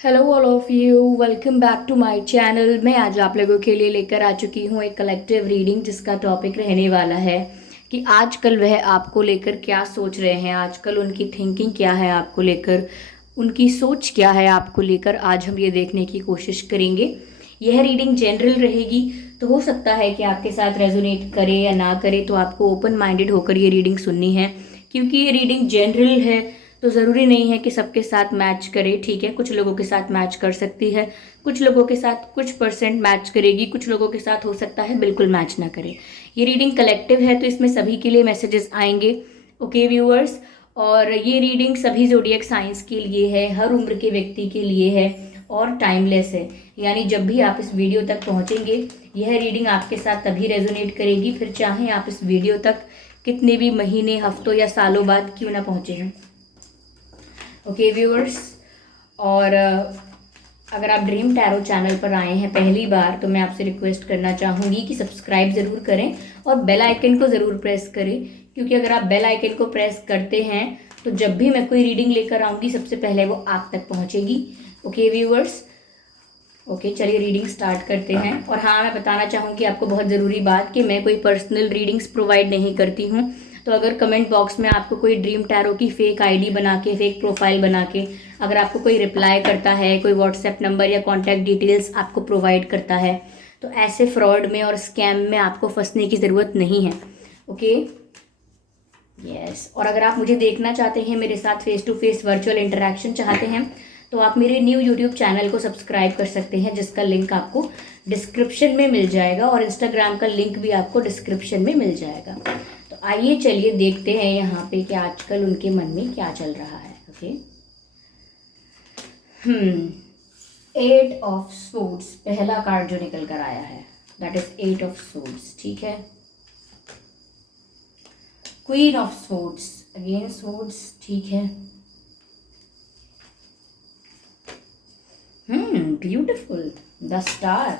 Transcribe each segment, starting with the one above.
Hello all of you, welcome back to my channel. मैं आज आप लोगों के लिए लेकर आ चुकी हूँ एक कलेक्टिव रीडिंग जिसका टॉपिक रहने वाला है कि आजकल वह आपको लेकर क्या सोच रहे हैं, आजकल उनकी थिंकिंग क्या है आपको लेकर, उनकी सोच क्या है आपको लेकर। आज हम ये देखने की कोशिश करेंगे। यह रीडिंग जनरल रहेगी, तो हो सकता है कि आपके साथ रेजोनेट करे या ना करे, तो आपको ओपन माइंडेड होकर ये रीडिंग सुननी है। क्योंकि ये रीडिंग जनरल है तो ज़रूरी नहीं है कि सबके साथ मैच करे। ठीक है, कुछ लोगों के साथ मैच कर सकती है, कुछ लोगों के साथ कुछ परसेंट मैच करेगी, कुछ लोगों के साथ हो सकता है बिल्कुल मैच ना करे। ये रीडिंग कलेक्टिव है तो इसमें सभी के लिए मैसेजेस आएंगे। ओके व्यूअर्स, और ये रीडिंग सभी जोडियक साइंस के लिए है, हर उम्र के व्यक्ति के लिए है और टाइमलेस है। यानी जब भी आप इस वीडियो तक पहुंचेंगे यह रीडिंग आपके साथ तभी रेजोनेट करेगी, फिर चाहे आप इस वीडियो तक कितने भी महीने, हफ्तों या सालों बाद क्यों ना पहुंचे हैं। ओके व्यूअर्स, और अगर आप ड्रीम टैरो चैनल पर आए हैं पहली बार तो मैं आपसे रिक्वेस्ट करना चाहूँगी कि सब्सक्राइब ज़रूर करें और बेल आइकन को ज़रूर प्रेस करें। क्योंकि अगर आप बेल आइकन को प्रेस करते हैं तो जब भी मैं कोई रीडिंग लेकर आऊँगी सबसे पहले वो आप तक पहुँचेगी। ओके व्यूअर्स, ओके चलिए रीडिंग स्टार्ट करते हैं। और हाँ, मैं बताना चाहूँगी आपको बहुत ज़रूरी बात कि मैं कोई पर्सनल रीडिंग्स प्रोवाइड नहीं करती हूँ। तो अगर कमेंट बॉक्स में आपको कोई ड्रीम टैरो की फेक आईडी बना के, फेक प्रोफाइल बना के अगर आपको कोई रिप्लाई करता है, कोई व्हाट्सएप नंबर या कॉन्टैक्ट डिटेल्स आपको प्रोवाइड करता है, तो ऐसे फ्रॉड में और स्कैम में आपको फंसने की ज़रूरत नहीं है। ओके यस, और अगर आप मुझे देखना चाहते हैं, मेरे साथ face to face virtual interaction चाहते हैं, तो आप मेरे न्यू यूट्यूब चैनल को सब्सक्राइब कर सकते हैं जिसका लिंक आपको डिस्क्रिप्शन में मिल जाएगा, और इंस्टाग्राम का लिंक भी आपको डिस्क्रिप्शन में मिल जाएगा। तो आइए चलिए देखते हैं यहाँ पे कि आजकल उनके मन में क्या चल रहा है। ओके, 8 ऑफ सोर्ड्स पहला कार्ड जो निकल कर आया है, दैट इज 8 ऑफ सोर्ड्स। ठीक है, queen of swords, again swords. ठीक है, beautiful, the star,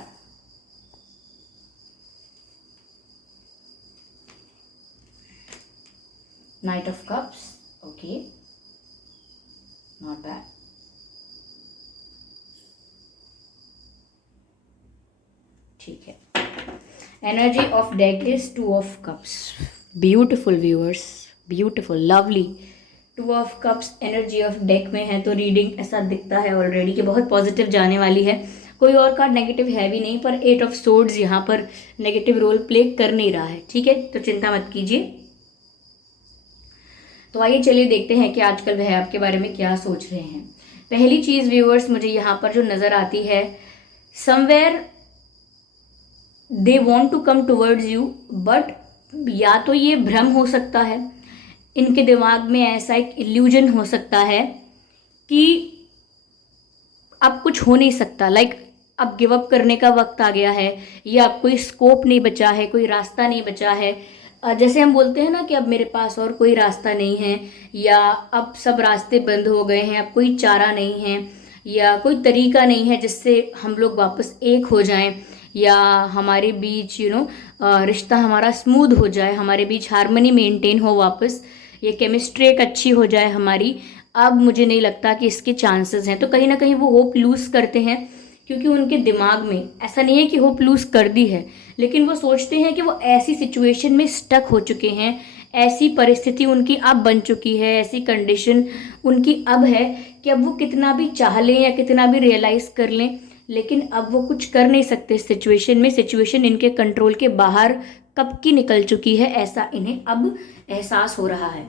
night of cups. Okay, not bad. ठीक है, energy of deck is 2 of cups. Beautiful viewers, beautiful, lovely. 2 of cups energy of deck में है तो reading ऐसा दिखता है ऑलरेडी कि बहुत पॉजिटिव जाने वाली है। कोई और कार्ड नेगेटिव है भी नहीं, पर 8 ऑफ सोर्ड्स यहाँ पर नेगेटिव रोल प्ले कर नहीं रहा है। ठीक है, तो चिंता मत कीजिए। तो आइए चलिए देखते हैं कि आजकल वह आपके बारे में क्या सोच रहे हैं। पहली चीज व्यूअर्स मुझे यहाँ पर जो नजर आती है, somewhere they want to come towards you, but या तो ये भ्रम हो सकता है, इनके दिमाग में ऐसा एक इल्यूजन हो सकता है कि अब कुछ हो नहीं सकता, लाइक अब गिव अप करने का वक्त आ गया है, या अब कोई स्कोप नहीं बचा है, कोई रास्ता नहीं बचा है। जैसे हम बोलते हैं ना कि अब मेरे पास और कोई रास्ता नहीं है, या अब सब रास्ते बंद हो गए हैं, अब कोई चारा नहीं है, या कोई तरीका नहीं है जिससे हम लोग वापस एक हो जाएं, या हमारे बीच रिश्ता हमारा स्मूथ हो जाए, हमारे बीच हार्मनी मेंटेन हो वापस, ये केमिस्ट्री एक अच्छी हो जाए हमारी। अब मुझे नहीं लगता कि इसके चांसेस हैं। तो कहीं ना कहीं वो होप लूज करते हैं, क्योंकि उनके दिमाग में ऐसा नहीं है कि होप लूज कर दी है, लेकिन वो सोचते हैं कि वो ऐसी सिचुएशन में स्टक हो चुके हैं, ऐसी परिस्थिति उनकी अब बन चुकी है, ऐसी कंडीशन उनकी अब है कि अब वो कितना भी चाह लें या कितना भी रियलाइज कर लें, लेकिन अब वो कुछ कर नहीं सकते सिचुएशन में। सिचुएशन इनके कंट्रोल के बाहर कब की निकल चुकी है, ऐसा इन्हें अब एहसास हो रहा है।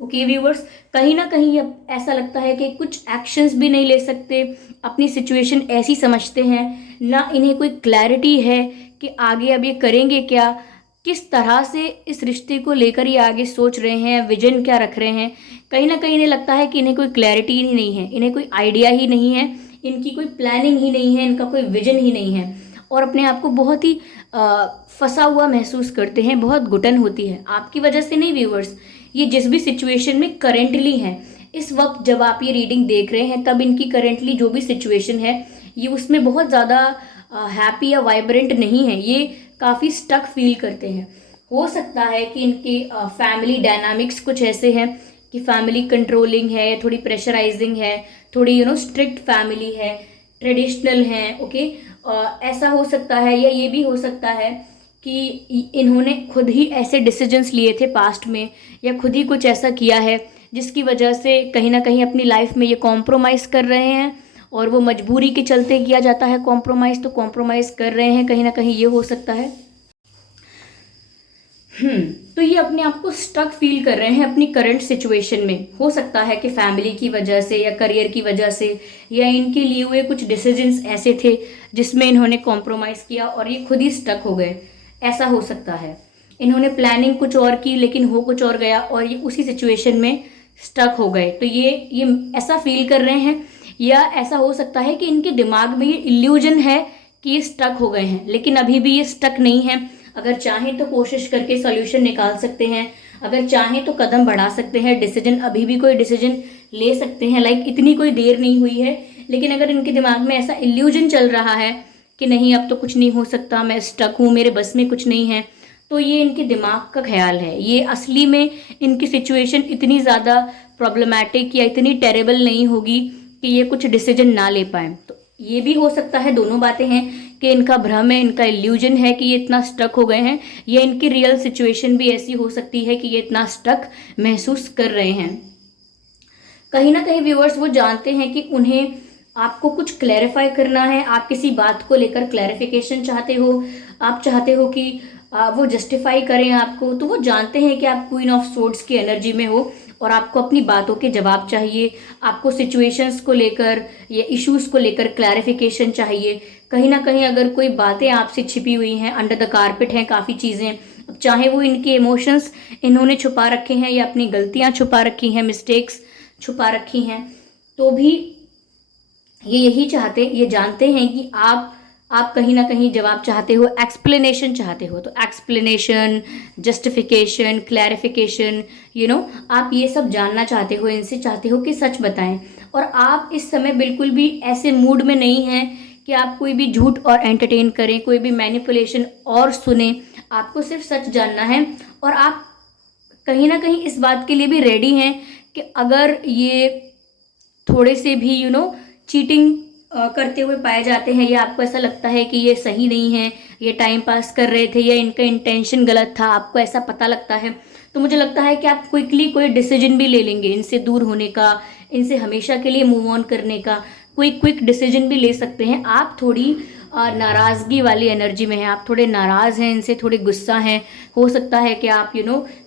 ओके व्यूवर्स, कहीं ना कहीं अब ऐसा लगता है कि कुछ एक्शंस भी नहीं ले सकते, अपनी सिचुएशन ऐसी समझते हैं, ना इन्हें कोई क्लैरिटी है कि आगे अब ये करेंगे क्या, किस तरह से इस रिश्ते को लेकर ये आगे सोच रहे हैं, विजन क्या रख रहे हैं। कहीं ना कहीं इन्हें लगता है कि इन्हें कोई क्लैरिटी ही नहीं है, इन्हें कोई आइडिया ही नहीं है, इनकी कोई प्लानिंग ही नहीं है, इनका कोई विजन ही नहीं है, और अपने आप को बहुत ही फंसा हुआ महसूस करते हैं, बहुत घुटन होती है आपकी वजह से नहीं व्यूवर्स, ये जिस भी सिचुएशन में करेंटली हैं इस वक्त जब आप ये रीडिंग देख रहे हैं, तब इनकी करेंटली जो भी सिचुएशन है ये उसमें बहुत ज़्यादा हैप्पी या वाइब्रेंट नहीं है, ये काफ़ी स्टक फील करते हैं। हो सकता है कि इनके फैमिली डायनामिक्स कुछ ऐसे हैं कि फैमिली कंट्रोलिंग है, थोड़ी प्रेशराइजिंग है, थोड़ी स्ट्रिक्ट फैमिली है, ट्रेडिशनल है। ओके, ऐसा हो सकता है, या ये भी हो सकता है कि इन्होंने खुद ही ऐसे डिसीजंस लिए थे पास्ट में, या खुद ही कुछ ऐसा किया है जिसकी वजह से कहीं ना कहीं अपनी लाइफ में ये कॉम्प्रोमाइज़ कर रहे हैं, और वो मजबूरी के चलते किया जाता है कॉम्प्रोमाइज़, तो कॉम्प्रोमाइज़ कर रहे हैं कहीं ना कहीं, ये हो सकता है। तो ये अपने आप को स्टक फील कर रहे हैं अपनी करंट सिचुएशन में। हो सकता है कि फैमिली की वजह से या करियर की वजह से, या इनके लिए हुए कुछ डिसीजंस ऐसे थे जिसमें इन्होंने कॉम्प्रोमाइज़ किया और ये खुद ही स्टक हो गए, ऐसा हो सकता है। इन्होंने प्लानिंग कुछ और की लेकिन हो कुछ और गया, और ये उसी सिचुएशन में स्टक हो गए। तो ये ऐसा फील कर रहे हैं, या ऐसा हो सकता है कि इनके दिमाग में ये इल्यूजन है कि ये स्टक हो गए हैं, लेकिन अभी भी ये स्टक नहीं है। अगर चाहें तो कोशिश करके सॉल्यूशन निकाल सकते हैं, अगर चाहें तो कदम बढ़ा सकते हैं, डिसीजन अभी भी कोई डिसीजन ले सकते हैं। लाइक इतनी कोई देर नहीं हुई है, लेकिन अगर इनके दिमाग में ऐसा इल्यूजन चल रहा है कि नहीं अब तो कुछ नहीं हो सकता, मैं स्टक हूँ, मेरे बस में कुछ नहीं है, तो ये इनके दिमाग का ख्याल है। ये असली में इनकी सिचुएशन इतनी ज़्यादा प्रॉब्लमैटिक या इतनी टेरेबल नहीं होगी कि ये कुछ डिसीजन ना ले पाए। तो ये भी हो सकता है, दोनों बातें हैं कि इनका भ्रम है, इनका इल्यूजन है कि ये इतना स्टक हो गए हैं, या इनकी रियल सिचुएशन भी ऐसी हो सकती है कि ये इतना स्टक महसूस कर रहे हैं। कहीं ना कहीं व्यूअर्स वो जानते हैं कि उन्हें आपको कुछ क्लैरिफाई करना है, आप किसी बात को लेकर क्लैरिफिकेशन चाहते हो, आप चाहते हो कि वो जस्टिफाई करें आपको। तो वो जानते हैं कि आप क्वीन ऑफ सोर्ड्स की एनर्जी में हो और आपको अपनी बातों के जवाब चाहिए, आपको सिचुएशंस को लेकर या इश्यूज को लेकर क्लैरिफिकेशन चाहिए। कहीं ना कहीं अगर कोई बातें आपसे छिपी हुई हैं, अंडर द कारपेट हैं काफ़ी चीज़ें, अब चाहे वो इनके इमोशंस इन्होंने छुपा रखे हैं या अपनी गलतियां छुपा रखी हैं, मिस्टेक्स छुपा रखी हैं, तो भी ये जानते हैं कि आप कहीं ना कहीं जवाब चाहते हो, एक्सप्लेनेशन चाहते हो। तो एक्सप्लेनेशन, जस्टिफिकेशन, क्लैरिफिकेशन, आप ये सब जानना चाहते हो, इनसे चाहते हो कि सच बताएं। और आप इस समय बिल्कुल भी ऐसे मूड में नहीं हैं कि आप कोई भी झूठ और एंटरटेन करें, कोई भी मैनिपुलेशन और सुने। आपको सिर्फ सच जानना है, और आप कहीं ना कहीं इस बात के लिए भी रेडी हैं कि अगर ये थोड़े से भी चीटिंग करते हुए पाए जाते हैं, या आपको ऐसा लगता है कि ये सही नहीं है, ये टाइम पास कर रहे थे, या इनका इंटेंशन गलत था, आपको ऐसा पता लगता है, तो मुझे लगता है कि आप क्विकली कोई डिसीजन भी ले लेंगे इनसे दूर होने का, इनसे हमेशा के लिए मूव ऑन करने का। कोई क्विक डिसीजन भी ले सकते हैं। आप थोड़ी नाराज़गी वाली एनर्जी में हैं, आप थोड़े नाराज़ हैं इनसे, थोड़े गुस्सा हैं। हो सकता है कि आप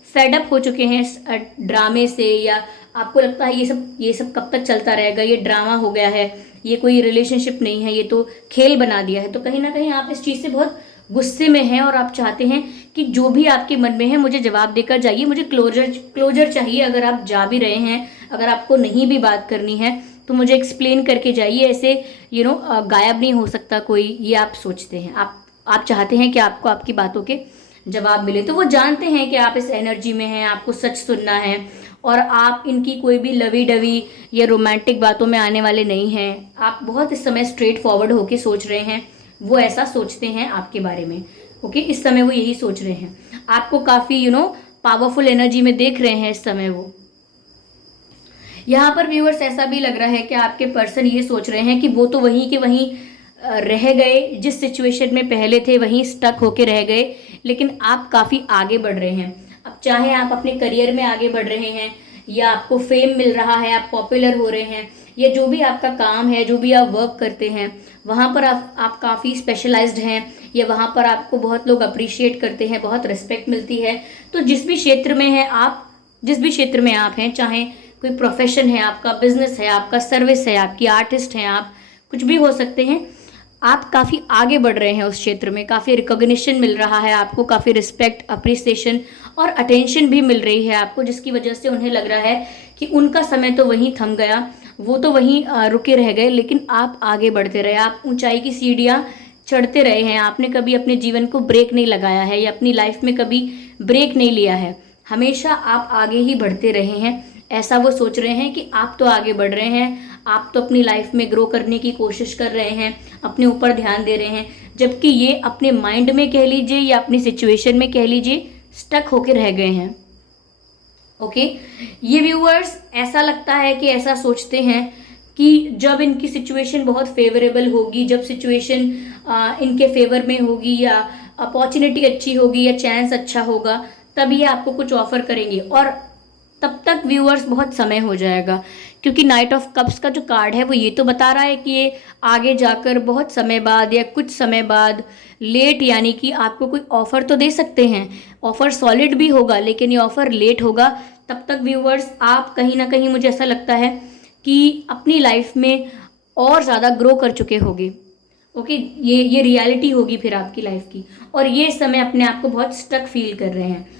फेड अप हो चुके हैं ड्रामे से, या आपको लगता है ये सब कब तक चलता रहेगा, ये ड्रामा हो गया है, ये कोई रिलेशनशिप नहीं है, ये तो खेल बना दिया है। तो कहीं ना कहीं आप इस चीज़ से बहुत गुस्से में हैं, और आप चाहते हैं कि जो भी आपके मन में है मुझे जवाब देकर जाइए, मुझे क्लोजर चाहिए। अगर आप जा भी रहे हैं, अगर आपको नहीं भी बात करनी है, तो मुझे एक्सप्लेन करके जाइए। ऐसे गायब नहीं हो सकता कोई, ये आप सोचते हैं। आप चाहते हैं कि आपको आपकी बातों के जवाब मिले। तो वो जानते हैं कि आप इस एनर्जी में हैं, आपको सच सुनना है, और आप इनकी कोई भी लवी डवी या रोमांटिक बातों में आने वाले नहीं हैं। आप बहुत इस समय स्ट्रेट फॉरवर्ड होके सोच रहे हैं, वो ऐसा सोचते हैं आपके बारे में। ओके, इस समय वो यही सोच रहे हैं, आपको काफ़ी पावरफुल एनर्जी में देख रहे हैं इस समय वो। यहाँ पर व्यूअर्स ऐसा भी लग रहा है कि आपके पर्सन ये सोच रहे हैं कि वो तो वहीं के वहीं रह गए, जिस सिचुएशन में पहले थे वहीं स्टक होके रह गए, लेकिन आप काफ़ी आगे बढ़ रहे हैं। अब चाहे आप अपने करियर में आगे बढ़ रहे हैं, या आपको फेम मिल रहा है, आप पॉपुलर हो रहे हैं, या जो भी आपका काम है, जो भी आप वर्क करते हैं, वहाँ पर आप काफ़ी स्पेशलाइज्ड हैं, या वहाँ पर आपको बहुत लोग अप्रिशिएट करते हैं, बहुत रिस्पेक्ट मिलती है। तो जिस भी क्षेत्र में है आप, जिस भी क्षेत्र में आप हैं, चाहे कोई प्रोफेशन है आपका, बिजनेस है आपका, सर्विस है आपकी, आर्टिस्ट हैं आप, कुछ भी हो सकते हैं, आप काफ़ी आगे बढ़ रहे हैं उस क्षेत्र में, काफ़ी रिकॉग्निशन मिल रहा है आपको, काफ़ी रिस्पेक्ट, अप्रिसिएशन और अटेंशन भी मिल रही है आपको, जिसकी वजह से उन्हें लग रहा है कि उनका समय तो वहीं थम गया, वो तो वहीं रुके रह गए, लेकिन आप आगे बढ़ते रहे, आप ऊंचाई की सीढ़ियाँ चढ़ते रहे हैं। आपने कभी अपने जीवन को ब्रेक नहीं लगाया है, या अपनी लाइफ में कभी ब्रेक नहीं लिया है, हमेशा आप आगे ही बढ़ते रहे हैं। ऐसा वो सोच रहे हैं कि आप तो आगे बढ़ रहे हैं, आप तो अपनी लाइफ में ग्रो करने की कोशिश कर रहे हैं, अपने ऊपर ध्यान दे रहे हैं, जबकि ये अपने माइंड में कह लीजिए या अपनी सिचुएशन में कह लीजिए स्टक होके रह गए हैं। ओके, ये व्यूअर्स ऐसा लगता है कि ऐसा सोचते हैं कि जब इनकी सिचुएशन बहुत फेवरेबल होगी, जब सिचुएशन इनके फेवर में होगी या अपॉर्चुनिटी अच्छी होगी या चांस अच्छा होगा, तब ये आपको कुछ ऑफर करेंगे। और तब तक व्यूअर्स बहुत समय हो जाएगा, क्योंकि नाइट ऑफ कप्स का जो कार्ड है वो ये तो बता रहा है कि ये आगे जाकर बहुत समय बाद या कुछ समय बाद लेट, यानी कि आपको कोई ऑफर तो दे सकते हैं, ऑफर सॉलिड भी होगा लेकिन ये ऑफर लेट होगा। तब तक व्यूअर्स आप कहीं ना कहीं, मुझे ऐसा लगता है कि अपनी लाइफ में और ज़्यादा ग्रो कर चुके होगे। ओके, ये रियलिटी होगी फिर आपकी लाइफ की, और ये समय अपने आप को बहुत स्टक फील कर रहे हैं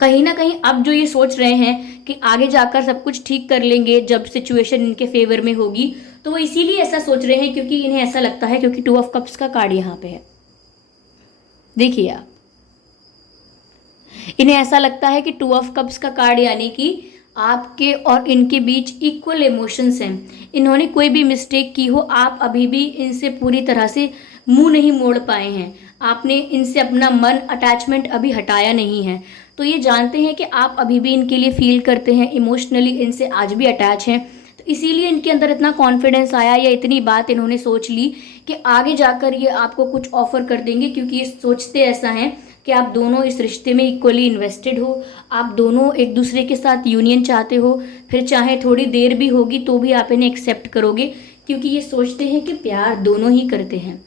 कहीं ना कहीं। अब जो ये सोच रहे हैं कि आगे जाकर सब कुछ ठीक कर लेंगे जब सिचुएशन इनके फेवर में होगी, तो वो इसीलिए ऐसा सोच रहे हैं क्योंकि इन्हें ऐसा लगता है, क्योंकि 2 ऑफ कप्स का कार्ड यहाँ पे है, देखिए आप, इन्हें ऐसा लगता है कि 2 ऑफ कप्स का कार्ड यानी कि आपके और इनके बीच इक्वल इमोशंस हैं। इन्होंने कोई भी मिस्टेक की हो, आप अभी भी इनसे पूरी तरह से मुंह नहीं मोड़ पाए हैं, आपने इनसे अपना मन, अटैचमेंट अभी हटाया नहीं है। तो ये जानते हैं कि आप अभी भी इनके लिए फील करते हैं, इमोशनली इनसे आज भी अटैच हैं। तो इसीलिए इनके अंदर इतना कॉन्फिडेंस आया या इतनी बात इन्होंने सोच ली कि आगे जाकर ये आपको कुछ ऑफर कर देंगे, क्योंकि ये सोचते ऐसा हैं कि आप दोनों इस रिश्ते में इक्वली इन्वेस्टेड हो, आप दोनों एक दूसरे के साथ यूनियन चाहते हो, फिर चाहे थोड़ी देर भी होगी तो भी आप इन्हें एक्सेप्ट करोगे, क्योंकि ये सोचते हैं कि प्यार दोनों ही करते हैं,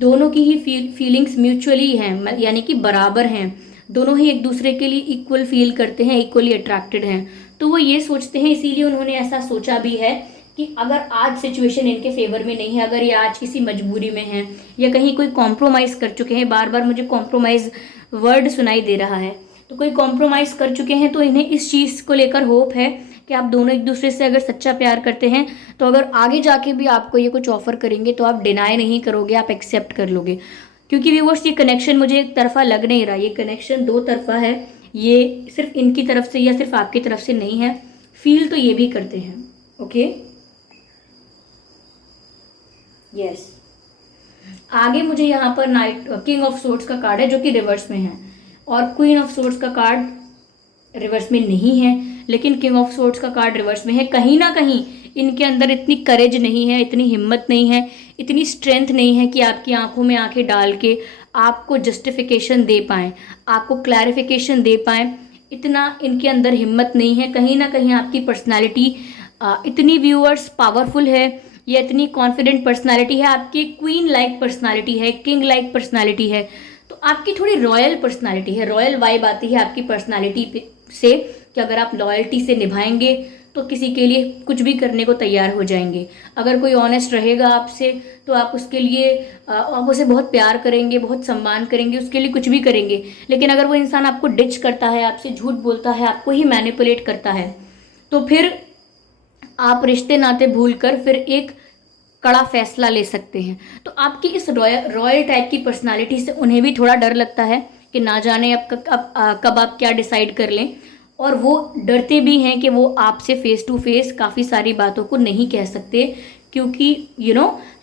दोनों की ही फीलिंग्स म्यूचुअली हैं, यानी कि बराबर हैं, दोनों ही एक दूसरे के लिए इक्वल फील करते हैं, इक्वली अट्रैक्टेड हैं। तो वो ये सोचते हैं, इसीलिए उन्होंने ऐसा सोचा भी है कि अगर आज सिचुएशन इनके फेवर में नहीं है, अगर ये आज किसी मजबूरी में हैं या कहीं कोई कॉम्प्रोमाइज़ कर चुके हैं, बार बार मुझे कॉम्प्रोमाइज़ वर्ड सुनाई दे रहा है, तो कोई कॉम्प्रोमाइज़ कर चुके हैं, तो इन्हें इस चीज़ को लेकर होप है कि आप दोनों एक दूसरे से अगर सच्चा प्यार करते हैं तो अगर आगे जाके भी आपको ये कुछ ऑफर करेंगे तो आप डिनाई नहीं करोगे, आप एक्सेप्ट कर लोगे। क्योंकि व्यूअर्स ये कनेक्शन मुझे एक तरफा लग नहीं रहा, ये कनेक्शन 2 तरफा है, ये सिर्फ इनकी तरफ से या सिर्फ आपकी तरफ से नहीं है, फील तो ये भी करते हैं। ओके, यस, आगे मुझे यहाँ पर नाइट किंग ऑफ सोर्ड्स का कार्ड है जो कि रिवर्स में है, और क्वीन ऑफ सोर्ड्स का कार्ड रिवर्स में नहीं है, लेकिन किंग ऑफ सोर्ड्स का कार्ड रिवर्स में है। कहीं ना कहीं इनके अंदर इतनी करेज नहीं है, इतनी हिम्मत नहीं है, इतनी स्ट्रेंथ नहीं है कि आपकी आंखों में आंखें डाल के आपको जस्टिफिकेशन दे पाएँ, आपको क्लैरिफिकेशन दे पाएँ, इतना इनके अंदर हिम्मत नहीं है। कहीं ना कहीं आपकी पर्सनैलिटी इतनी व्यूअर्स पावरफुल है, ये इतनी कॉन्फिडेंट पर्सनालिटी है, आपकी क्वीन लाइक पर्सनालिटी है, किंग लाइक पर्सनालिटी है, तो आपकी थोड़ी रॉयल पर्सनालिटी है, रॉयल वाइब आती है आपकी पर्सनालिटी से कि अगर आप लॉयल्टी से निभाएंगे तो किसी के लिए कुछ भी करने को तैयार हो जाएंगे। अगर कोई ऑनेस्ट रहेगा आपसे तो आप उसके लिए आप उसे बहुत प्यार करेंगे, बहुत सम्मान करेंगे, उसके लिए कुछ भी करेंगे। लेकिन अगर वो इंसान आपको डिच करता है, आपसे झूठ बोलता है, आपको ही मैनिपुलेट करता है, तो फिर आप रिश्ते नाते भूलकर फिर एक कड़ा फैसला ले सकते हैं। तो आपकी इस रॉयल टाइप की पर्सनालिटी से उन्हें भी थोड़ा डर लगता है कि ना जाने अब कब आप क्या डिसाइड कर लें, और वो डरते भी हैं कि वो आपसे फेस टू फेस काफ़ी सारी बातों को नहीं कह सकते, क्योंकि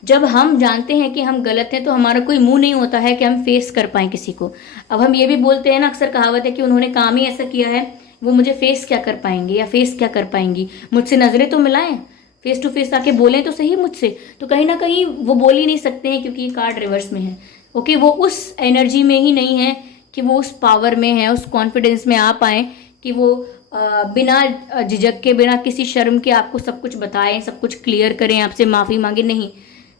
जब हम जानते हैं कि हम गलत हैं तो हमारा कोई मुंह नहीं होता है कि हम फेस कर पाएँ किसी को। अब हम ये भी बोलते हैं ना, अक्सर कहावत है कि उन्होंने काम ही ऐसा किया है, वो मुझे फेस क्या कर पाएंगे या फेस क्या कर पाएंगी, मुझसे नज़रें तो मिलाएं, फेस टू फेस आके बोलें तो सही मुझसे। तो कहीं ना कहीं वो बोल ही नहीं सकते हैं क्योंकि ये कार्ड रिवर्स में है। ओके, वो उस एनर्जी में ही नहीं है कि वो उस पावर में है, उस कॉन्फिडेंस में आ पाएँ कि वो बिना झिझक के, बिना किसी शर्म के आपको सब कुछ बताएं, सब कुछ क्लियर करें, आपसे माफ़ी मांगे। नहीं,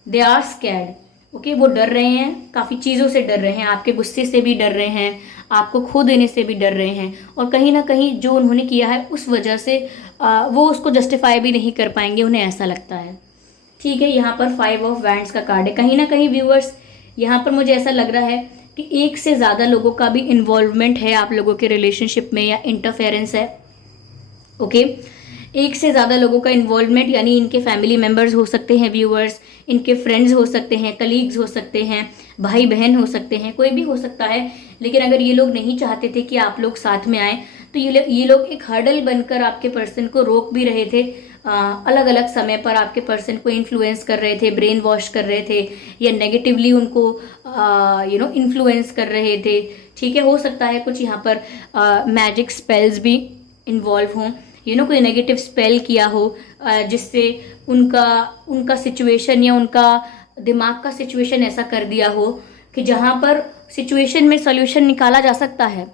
दे आर स्कैर्ड। ओके, वो डर रहे हैं, काफ़ी चीज़ों से डर रहे हैं, आपके गुस्से से भी डर रहे हैं, आपको खो देने से भी डर रहे हैं, और कहीं ना कहीं जो उन्होंने किया है उस वजह से वो उसको जस्टिफाई भी नहीं कर पाएंगे, उन्हें ऐसा लगता है। ठीक है, यहाँ पर 5 ऑफ वैंड्स का कार्ड है। कहीं ना कहीं व्यूअर्स यहाँ पर मुझे ऐसा लग रहा है कि एक से ज़्यादा लोगों का भी इन्वॉल्वमेंट है आप लोगों के रिलेशनशिप में, या इंटरफेरेंस है। ओके, एक से ज़्यादा लोगों का इन्वॉल्वमेंट, यानी इनके फैमिली मेम्बर्स हो सकते हैं व्यूअर्स, इनके फ्रेंड्स हो सकते हैं, कलीग्स हो सकते हैं, भाई बहन हो सकते हैं, कोई भी हो सकता है। लेकिन अगर ये लोग नहीं चाहते थे कि आप लोग साथ में आएँ, तो ये लोग एक हर्डल बनकर आपके पर्सन को रोक भी रहे थे अलग अलग समय पर आपके पर्सन को इन्फ्लुएंस कर रहे थे, ब्रेन वॉश कर रहे थे, या नेगेटिवली उनको इन्फ्लुएंस कर रहे थे। ठीक है, हो सकता है कुछ यहाँ पर मैजिक स्पेल्स भी इन्वॉल्व हों, कोई नेगेटिव स्पेल किया हो जिससे उनका उनका सिचुएशन या उनका दिमाग का सिचुएशन ऐसा कर दिया हो कि जहाँ पर सिचुएशन में सॉल्यूशन निकाला जा सकता है।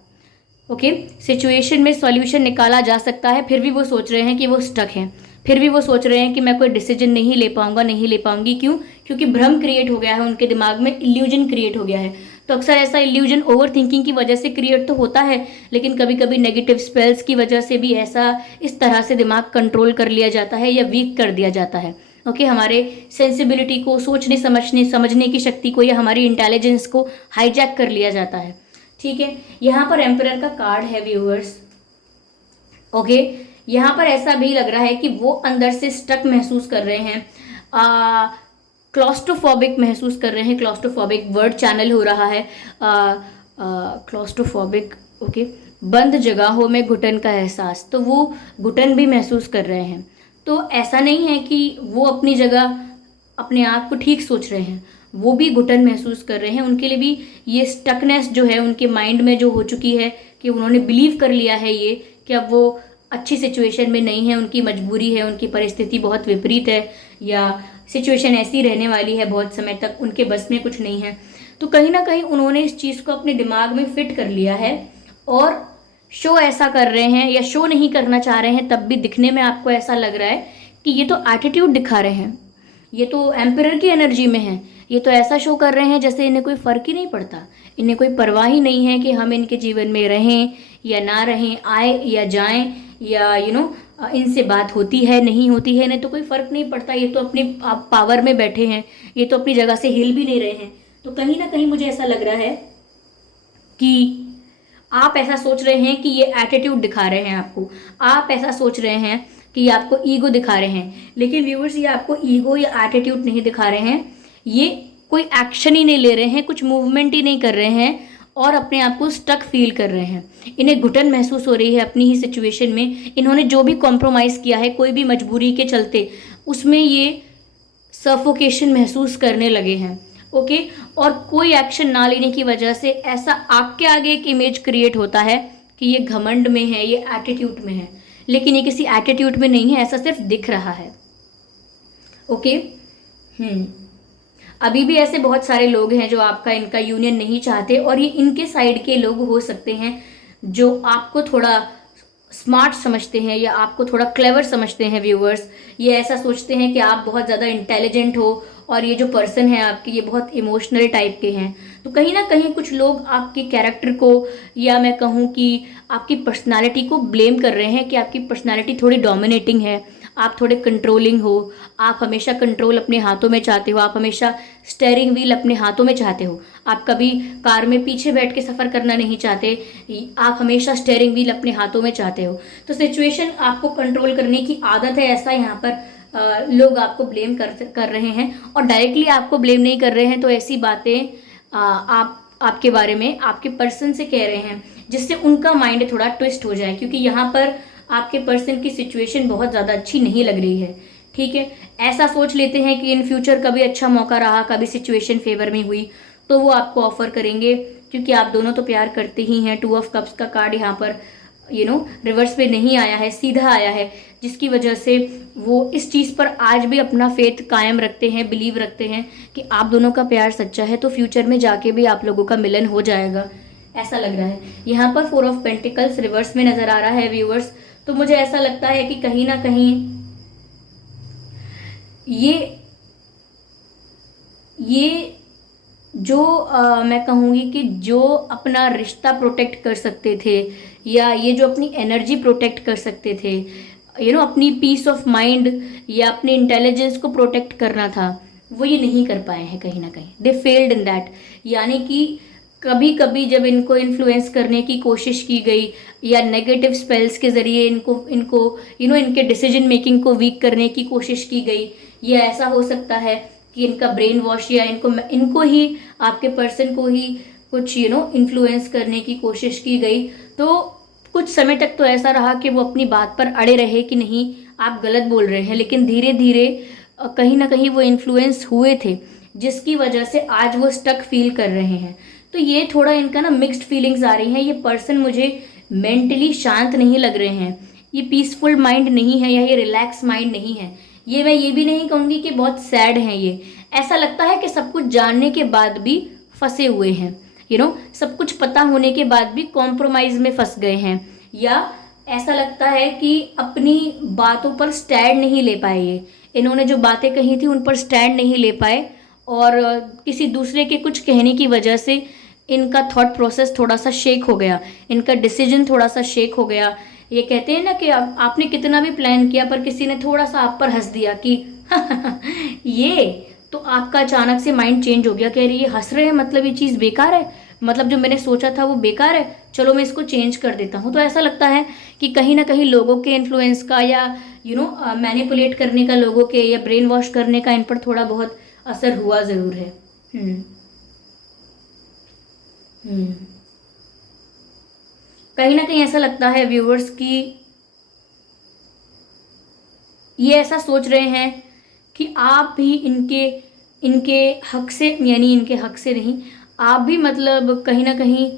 ओके, सिचुएशन में सॉल्यूशन निकाला जा सकता है, फिर भी वो सोच रहे हैं कि वो स्टक हैं, फिर भी वो सोच रहे हैं कि मैं कोई डिसीजन नहीं ले पाऊंगा, नहीं ले पाऊंगी। क्यों? क्योंकि भ्रम क्रिएट हो गया है उनके दिमाग में, इल्यूजन क्रिएट हो गया है। तो अक्सर ऐसा इल्यूजन ओवर थिंकिंग की वजह से क्रिएट तो होता है, लेकिन कभी कभी नेगेटिव स्पेल्स की वजह से भी ऐसा इस तरह से दिमाग कंट्रोल कर लिया जाता है या वीक कर दिया जाता है। ओके, हमारे सेंसिबिलिटी को, सोचने समझने की शक्ति को, या हमारी इंटेलिजेंस को हाईजैक कर लिया जाता है। ठीक है, यहाँ पर एम्परर का कार्ड है व्यूअर्स। ओके, यहाँ पर ऐसा भी लग रहा है कि वो अंदर से स्टक महसूस कर रहे हैं, क्लॉस्ट्रोफोबिक महसूस कर रहे हैं। क्लॉस्ट्रोफोबिक वर्ड चैनल हो रहा है, क्लॉस्ट्रोफोबिक। ओके, बंद जगहों में घुटन का एहसास, तो वो घुटन भी महसूस कर रहे हैं। तो ऐसा नहीं है कि वो अपनी जगह अपने आप को ठीक सोच रहे हैं, वो भी घुटन महसूस कर रहे हैं। उनके लिए भी ये स्टकनेस जो है उनके माइंड में जो हो चुकी है कि उन्होंने बिलीव कर लिया है ये कि अब वो अच्छी सिचुएशन में नहीं है, उनकी मजबूरी है, उनकी परिस्थिति बहुत विपरीत है, या सिचुएशन ऐसी रहने वाली है बहुत समय तक, उनके बस में कुछ नहीं है। तो कहीं ना कहीं उन्होंने इस चीज़ को अपने दिमाग में फिट कर लिया है और शो ऐसा कर रहे हैं या शो नहीं करना चाह रहे हैं, तब भी दिखने में आपको ऐसा लग रहा है कि ये तो एटीट्यूड दिखा रहे हैं, ये तो एम्परर की एनर्जी में है, ये तो ऐसा शो कर रहे हैं जैसे इन्हें कोई फ़र्क ही नहीं पड़ता, इन्हें कोई परवाह ही नहीं है कि हम इनके जीवन में रहें या ना रहें, आए या जाएं, या इनसे बात होती है नहीं होती है, इन्हें तो कोई फ़र्क नहीं पड़ता, ये तो अपनी पावर में बैठे हैं, ये तो अपनी जगह से हिल भी नहीं रहे हैं। तो कहीं ना कहीं मुझे ऐसा लग रहा है कि आप ऐसा सोच रहे हैं कि ये एटीट्यूड दिखा रहे हैं आपको, आप ऐसा सोच रहे हैं कि ये आपको ईगो दिखा रहे हैं, लेकिन व्यूअर्स ये आपको ईगो या एटीट्यूड नहीं दिखा रहे हैं, ये कोई एक्शन ही नहीं ले रहे हैं, कुछ मूवमेंट ही नहीं कर रहे हैं और अपने आप को स्टक फील कर रहे हैं। इन्हें घुटन महसूस हो रही है अपनी ही सिचुएशन में। इन्होंने जो भी कॉम्प्रोमाइज़ किया है कोई भी मजबूरी के चलते, उसमें ये सफोकेशन महसूस करने लगे हैं। ओके, और कोई एक्शन ना लेने की वजह से ऐसा आपके आगे एक इमेज क्रिएट होता है कि ये घमंड में है, ये एटीट्यूड में है, लेकिन ये किसी एटीट्यूड में नहीं है, ऐसा सिर्फ दिख रहा है। ओके, अभी भी ऐसे बहुत सारे लोग हैं जो आपका इनका यूनियन नहीं चाहते, और ये इनके साइड के लोग हो सकते हैं जो आपको थोड़ा स्मार्ट समझते हैं या आपको थोड़ा क्लेवर समझते हैं। व्यूअर्स, ये ऐसा सोचते हैं कि आप बहुत ज़्यादा इंटेलिजेंट हो और ये जो पर्सन है आपके ये बहुत इमोशनल टाइप के हैं। तो कहीं ना कहीं कुछ लोग आपके कैरेक्टर को, या मैं कहूँ कि आपकी पर्सनालिटी को ब्लेम कर रहे हैं कि आपकी पर्सनालिटी थोड़ी डोमिनेटिंग है, आप थोड़े कंट्रोलिंग हो, आप हमेशा कंट्रोल अपने हाथों में चाहते हो, आप हमेशा स्टेयरिंग व्हील अपने हाथों में चाहते हो, आप कभी कार में पीछे बैठ के सफ़र करना नहीं चाहते, आप हमेशा स्टेयरिंग व्हील अपने हाथों में चाहते हो। तो सिचुएशन आपको कंट्रोल करने की आदत है, ऐसा यहाँ पर लोग आपको ब्लेम कर रहे हैं, और डायरेक्टली आपको ब्लेम नहीं कर रहे हैं। तो ऐसी बातें आपके बारे में आपके पर्सन से कह रहे हैं जिससे उनका माइंड थोड़ा ट्विस्ट हो जाए, क्योंकि यहाँ पर आपके पर्सन की सिचुएशन बहुत ज़्यादा अच्छी नहीं लग रही है। ठीक है, ऐसा सोच लेते हैं कि इन फ्यूचर कभी अच्छा मौका रहा, कभी सिचुएशन फेवर में हुई तो वो आपको ऑफर करेंगे, क्योंकि आप दोनों तो प्यार करते ही हैं। 2 ऑफ कप्स का कार्ड यहाँ पर रिवर्स पे नहीं आया है, सीधा आया है, जिसकी वजह से वो इस चीज़ पर आज भी अपना फेथ कायम रखते हैं, बिलीव रखते हैं कि आप दोनों का प्यार सच्चा है, तो फ्यूचर में जाके भी आप लोगों का मिलन हो जाएगा, ऐसा लग रहा है। यहाँ पर 4 ऑफ पेंटिकल्स रिवर्स में नज़र आ रहा है व्यूअर्स। तो मुझे ऐसा लगता है कि कहीं ना कहीं ये जो मैं कहूँगी कि जो अपना रिश्ता प्रोटेक्ट कर सकते थे, या ये जो अपनी एनर्जी प्रोटेक्ट कर सकते थे, अपनी पीस ऑफ माइंड या अपनी इंटेलिजेंस को प्रोटेक्ट करना था, वो ये नहीं कर पाए हैं। कहीं ना कहीं दे फेल्ड इन दैट। यानी कि कभी कभी जब इनको इन्फ्लुएंस करने की कोशिश की गई या नेगेटिव स्पेल्स के ज़रिए इनको इनके डिसीजन मेकिंग को वीक करने की कोशिश की गई, या ऐसा हो सकता है कि इनका ब्रेन वॉश या इनको ही आपके पर्सन को ही कुछ इन्फ्लुएंस करने की कोशिश की गई। तो कुछ समय तक तो ऐसा रहा कि वो अपनी बात पर अड़े रहे कि नहीं, आप गलत बोल रहे हैं, लेकिन धीरे धीरे कहीं ना कहीं वो इन्फ्लुएंस हुए थे, जिसकी वजह से आज वो स्टक फील कर रहे हैं। तो ये थोड़ा इनका ना मिक्स्ड फीलिंग्स आ रही हैं। ये पर्सन मुझे मेंटली शांत नहीं लग रहे हैं, ये पीसफुल माइंड नहीं है या ये रिलैक्स माइंड नहीं है। ये मैं ये भी नहीं कहूँगी कि बहुत सैड हैं ये। ऐसा लगता है कि सब कुछ जानने के बाद भी फंसे हुए हैं, सब कुछ पता होने के बाद भी कॉम्प्रोमाइज में फंस गए हैं, या ऐसा लगता है कि अपनी बातों पर स्टैंड नहीं ले पाए। ये इन्होंने जो बातें कही थी उन पर स्टैंड नहीं ले पाए, और किसी दूसरे के कुछ कहने की वजह से इनका थॉट प्रोसेस थोड़ा सा शेक हो गया, इनका डिसीजन थोड़ा सा शेक हो गया। ये कहते हैं ना कि आपने कितना भी प्लान किया पर किसी ने थोड़ा सा आप पर हंस दिया कि ये, तो आपका अचानक से माइंड चेंज हो गया, कह रही ये हंस रहे हैं मतलब ये चीज़ बेकार है, मतलब जो मैंने सोचा था वो बेकार है, चलो मैं इसको चेंज कर देता हूँ। तो ऐसा लगता है कि कहीं ना कहीं लोगों के इन्फ्लुएंस का या मैनिपुलेट करने का, लोगों के या ब्रेन वॉश करने का इन पर थोड़ा बहुत असर हुआ ज़रूर है। हम्म हम्म कहीं ना कहीं ऐसा लगता है व्यूअर्स की ये ऐसा सोच रहे हैं कि आप भी इनके इनके हक से, यानी इनके हक से नहीं, आप भी मतलब कहीं ना कहीं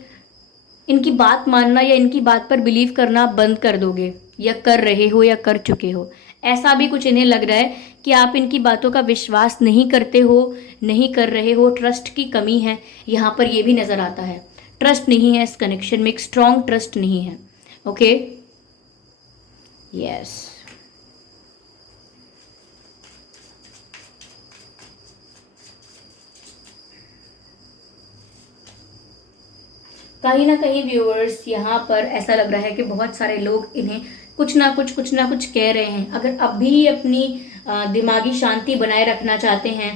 इनकी बात मानना या इनकी बात पर बिलीव करना बंद कर दोगे, या कर रहे हो या कर चुके हो। ऐसा भी कुछ इन्हें लग रहा है कि आप इनकी बातों का विश्वास नहीं करते हो, नहीं कर रहे हो, ट्रस्ट की कमी है यहाँ पर, ये भी नज़र आता है। ट्रस्ट नहीं है इस कनेक्शन में, एक स्ट्रॉन्ग ट्रस्ट नहीं है। Okay, yes. कहीं ना कहीं व्यूअर्स यहाँ पर ऐसा लग रहा है कि बहुत सारे लोग इन्हें कुछ ना कुछ कह रहे हैं। अगर अब भी अपनी दिमागी शांति बनाए रखना चाहते हैं,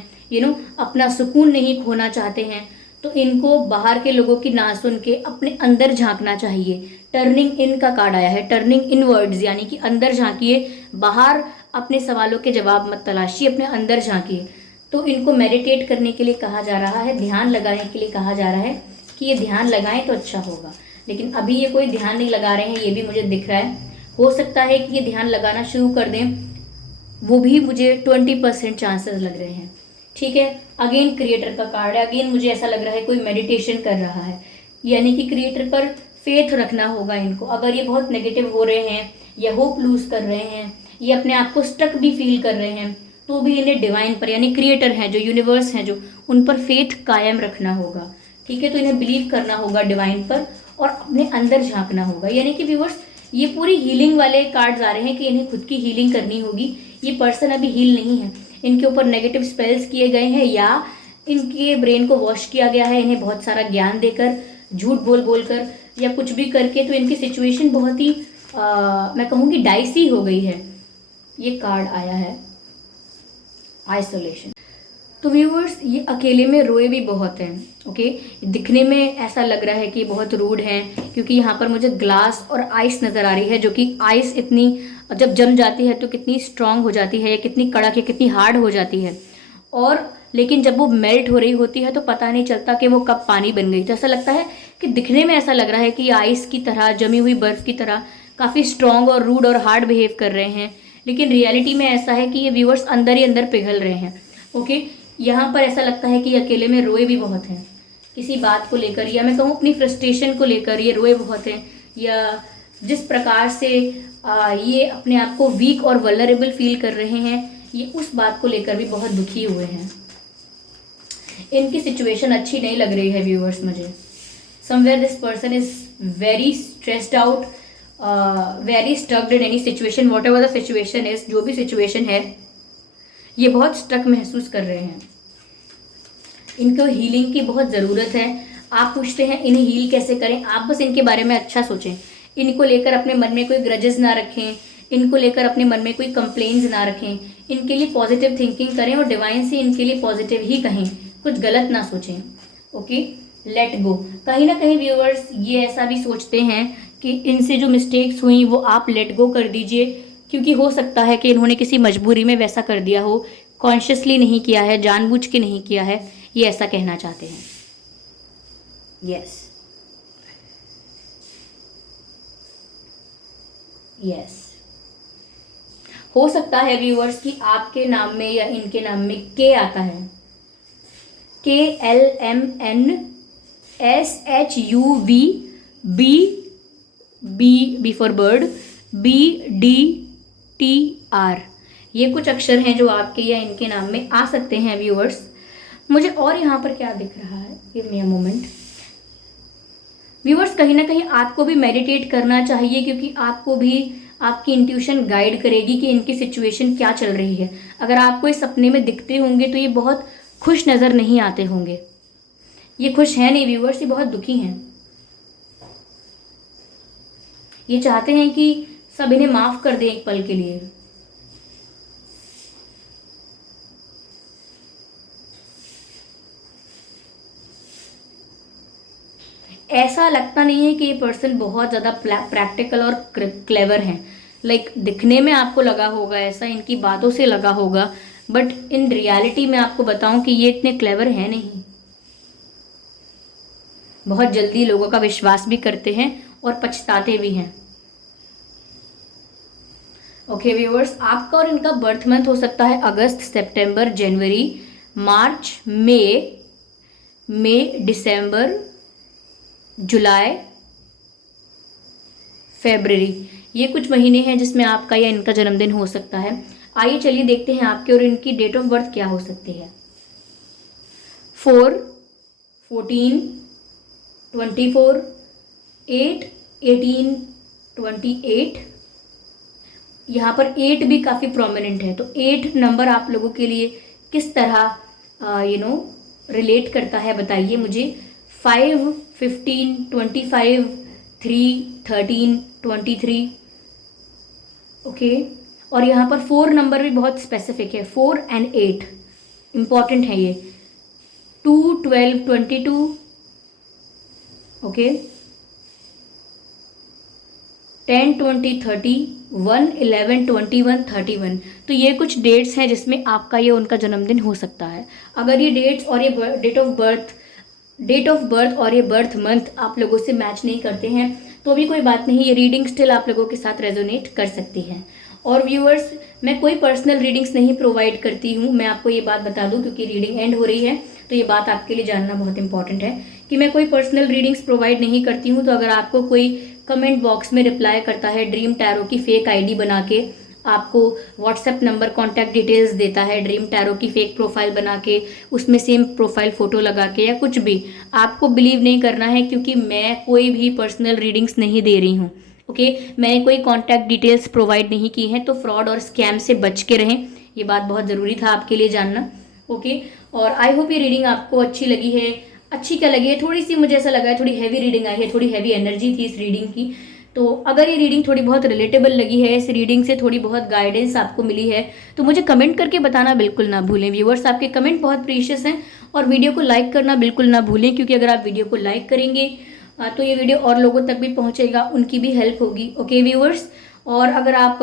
अपना सुकून नहीं खोना चाहते हैं, तो इनको बाहर के लोगों की ना सुन के अपने अंदर झांकना चाहिए। टर्निंग इन का कार्ड आया है, टर्निंग इनवर्ड्स, यानी कि अंदर झांकिए, बाहर अपने सवालों के जवाब मत तलाशिए, अपने अंदर झांकिए। तो इनको मेडिटेट करने के लिए कहा जा रहा है, ध्यान लगाने के लिए कहा जा रहा है कि ये ध्यान लगाएं तो अच्छा होगा। लेकिन अभी ये कोई ध्यान नहीं लगा रहे हैं, ये भी मुझे दिख रहा है। हो सकता है कि ये ध्यान लगाना शुरू कर दें, वो भी मुझे 20% चांसेस लग रहे हैं। ठीक है, अगेन क्रिएटर का कार्ड है। अगेन मुझे ऐसा लग रहा है कोई मेडिटेशन कर रहा है, यानी कि क्रिएटर पर फेथ रखना होगा इनको। अगर ये बहुत नेगेटिव हो रहे हैं या होप लूज कर रहे हैं, ये अपने आप को स्टक भी फील कर रहे हैं, तो भी इन्हें डिवाइन पर, यानी क्रिएटर हैं जो, यूनिवर्स हैं जो, उन पर फेथ कायम रखना होगा। ठीक है, तो इन्हें बिलीव करना होगा डिवाइन पर, और अपने अंदर झांकना होगा। यानी कि व्यूअर्स, ये पूरी हीलिंग वाले कार्ड्स आ रहे हैं कि इन्हें खुद की हीलिंग करनी होगी। ये पर्सन अभी हील नहीं है, इनके ऊपर नेगेटिव स्पेल्स किए गए हैं, या इनके ब्रेन को वॉश किया गया है इन्हें बहुत सारा ज्ञान देकर, झूठ बोल बोल कर, या कुछ भी करके। तो इनकी सिचुएशन बहुत ही मैं कहूँगी डाइसी हो गई है। ये कार्ड आया है आइसोलेशन। तो व्यूअर्स, ये अकेले में रोए भी बहुत हैं। ओके, दिखने में ऐसा लग रहा है कि बहुत रूड हैं, क्योंकि यहाँ पर मुझे ग्लास और आइस नज़र आ रही है, जो कि आइस इतनी जब जम जाती है तो कितनी स्ट्रांग हो जाती है, या कितनी कड़क या कितनी हार्ड हो जाती है, और लेकिन जब वो मेल्ट हो रही होती है तो पता नहीं चलता कि वो कब पानी बन गई। तो ऐसा लगता है कि दिखने में ऐसा लग रहा है कि आइस की तरह, जमी हुई बर्फ़ की तरह काफ़ी स्ट्रांग और रूड और हार्ड बिहेव कर रहे हैं, लेकिन रियलिटी में ऐसा है कि ये व्यूअर्स अंदर ही अंदर पिघल रहे हैं। ओके, यहाँ पर ऐसा लगता है कि अकेले में रोए भी बहुत हैं किसी बात को लेकर, या मैं कहूँ अपनी फ्रस्ट्रेशन को लेकर ये रोए बहुत हैं, या जिस प्रकार से ये अपने आप को वीक और वल्नरेबल फील कर रहे हैं, ये उस बात को लेकर भी बहुत दुखी हुए हैं। इनकी सिचुएशन अच्छी नहीं लग रही है व्यूअर्स मुझे। Somewhere this person is very stressed out, very स्टक्ड in any situation, what ever the situation is, जो भी सिचुएशन है, ये बहुत स्टक महसूस कर रहे हैं। इनको हीलिंग की बहुत ज़रूरत है। आप पूछते हैं इन्हें हील कैसे करें, आप बस इनके बारे में अच्छा सोचें, इनको लेकर अपने मन में कोई ग्रजेस ना रखें, इनको लेकर अपने मन में कोई कंप्लेन्स ना रखें, इनके लिए पॉजिटिव थिंकिंग करें, और डिवाइन से इनके लिए पॉजिटिव ही कहें, कुछ गलत ना सोचें। Okay, let go. कहीं ना कहीं व्यूअर्स ये ऐसा भी सोचते हैं कि इनसे जो मिस्टेक्स हुई वो आप लेट गो कर दीजिए, क्योंकि हो सकता है कि इन्होंने किसी मजबूरी में वैसा कर दिया हो, कॉन्शियसली नहीं किया है, जानबूझ के नहीं किया है, ये ऐसा कहना चाहते हैं। यस, यस, हो सकता है व्यूअर्स कि आपके नाम में या इनके नाम में के आता है, KLMNSHUV, B for bird, BDTR। ये कुछ अक्षर हैं जो आपके या इनके नाम में आ सकते हैं व्यूअर्स। मुझे और यहाँ पर क्या दिख रहा है, give me a moment. Viewers, कहीं ना कहीं आपको भी मेडिटेट करना चाहिए, क्योंकि आपको भी आपकी इंट्यूशन गाइड करेगी कि इनकी सिचुएशन क्या चल रही है। अगर आपको इस सपने में दिखते होंगे तो ये बहुत खुश नज़र नहीं आते होंगे। ये खुश है नहीं व्यूअर्स, ये बहुत दुखी हैं। ये चाहते हैं कि सब इन्हें माफ कर दें एक पल के लिए। ऐसा लगता नहीं है कि ये पर्सन बहुत ज़्यादा प्रैक्टिकल और क्लेवर हैं। लाइक दिखने में आपको लगा होगा ऐसा, इनकी बातों से लगा होगा, बट इन रियलिटी में आपको बताऊं कि ये इतने क्लेवर हैं नहीं। बहुत जल्दी लोगों का विश्वास भी करते हैं और पछताते भी हैं। ओके व्यूअर्स, आपका और इनका बर्थ मंथ हो सकता है अगस्त, सितंबर, जनवरी, मार्च, मई, दिसंबर, जुलाई, फरवरी। ये कुछ महीने हैं जिसमें आपका या इनका जन्मदिन हो सकता है। आइए चलिए देखते हैं आपके और इनकी डेट ऑफ बर्थ क्या हो सकती है। 4, 14, 24, 8, 18, 28। यहाँ पर 8 भी काफ़ी प्रोमिनेंट है, तो 8 नंबर आप लोगों के लिए किस तरह रिलेट करता है बताइए मुझे। 5, 15, 25, 3, 13, 23। ओके, और यहाँ पर 4 नंबर भी बहुत स्पेसिफिक है। 4 and 8 इम्पॉर्टेंट है ये। 2, 12, 22। ओके, 10, 20, 30, 1, 11, 21, 31। तो ये कुछ डेट्स हैं जिसमें आपका ये उनका जन्मदिन हो सकता है। अगर ये डेट्स और ये डेट ऑफ बर्थ और ये बर्थ मंथ आप लोगों से मैच नहीं करते हैं तो भी कोई बात नहीं, ये रीडिंग स्टिल आप लोगों के साथ रेजोनेट कर सकती है। और व्यूअर्स, मैं कोई पर्सनल रीडिंग्स नहीं प्रोवाइड करती हूँ, मैं आपको ये बात बता दूँ, क्योंकि रीडिंग एंड हो रही है तो ये बात आपके लिए जानना बहुत इंपॉर्टेंट है कि मैं कोई पर्सनल रीडिंग्स प्रोवाइड नहीं करती हूँ। तो अगर आपको कोई कमेंट बॉक्स में रिप्लाई करता है ड्रीम टैरो की फेक आईडी बना के, आपको व्हाट्सएप नंबर, कॉन्टैक्ट डिटेल्स देता है ड्रीम टैरो की फेक प्रोफाइल बना के, उसमें सेम प्रोफाइल फ़ोटो लगा के या कुछ भी, आपको बिलीव नहीं करना है, क्योंकि मैं कोई भी पर्सनल रीडिंग्स नहीं दे रही हूँ। ओके, मैंने कोई कॉन्टैक्ट डिटेल्स प्रोवाइड नहीं की हैं, तो फ्रॉड और स्कैम से बच के रहें, ये बात बहुत ज़रूरी था आपके लिए जानना। ओके, और आई होप ये रीडिंग आपको अच्छी लगी है। अच्छी क्या लगी है, थोड़ी सी मुझे ऐसा लगा है थोड़ी हैवी रीडिंग आई है, थोड़ी हैवी एनर्जी थी इस रीडिंग की। तो अगर ये रीडिंग थोड़ी बहुत रिलेटेबल लगी है, इस रीडिंग से थोड़ी बहुत गाइडेंस आपको मिली है, तो मुझे कमेंट करके बताना बिल्कुल ना भूलें। व्यूअर्स, आपके कमेंट बहुत प्रीशियस हैं, और वीडियो को लाइक करना बिल्कुल ना भूलें, क्योंकि अगर आप वीडियो को लाइक करेंगे तो ये वीडियो और लोगों तक भी पहुँचेगा, उनकी भी हेल्प होगी। ओके व्यूअर्स, और अगर आप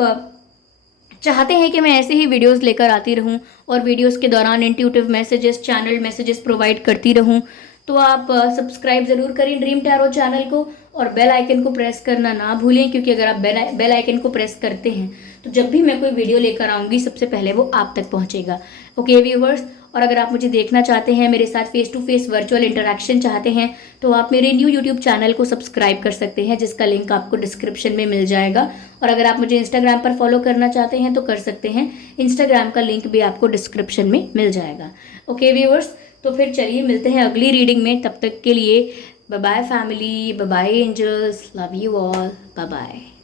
चाहते हैं कि मैं ऐसे ही वीडियोस लेकर आती रहूं और वीडियोस के दौरान intuitive messages, channel messages provide करती रहूं, तो आप सब्सक्राइब ज़रूर करें ड्रीम टैरो चैनल को, और बेल आइकन को प्रेस करना ना भूलें, क्योंकि अगर आप बेल आइकन को प्रेस करते हैं तो जब भी मैं कोई वीडियो लेकर आऊँगी सबसे पहले वो आप तक पहुँचेगा। ओके व्यूवर्स, और अगर आप मुझे देखना चाहते हैं, मेरे साथ face to face virtual interaction चाहते हैं, तो आप मेरे न्यू यूट्यूब चैनल को सब्सक्राइब कर सकते हैं, जिसका लिंक आपको डिस्क्रिप्शन में मिल जाएगा। और अगर आप मुझे इंस्टाग्राम पर फॉलो करना चाहते हैं तो कर सकते हैं, इंस्टाग्राम का लिंक भी आपको डिस्क्रिप्शन में मिल जाएगा। ओके व्यूवर्स, तो फिर चलिए मिलते हैं अगली रीडिंग में, तब तक के लिए bye bye family, bye bye angels, love you all, bye bye.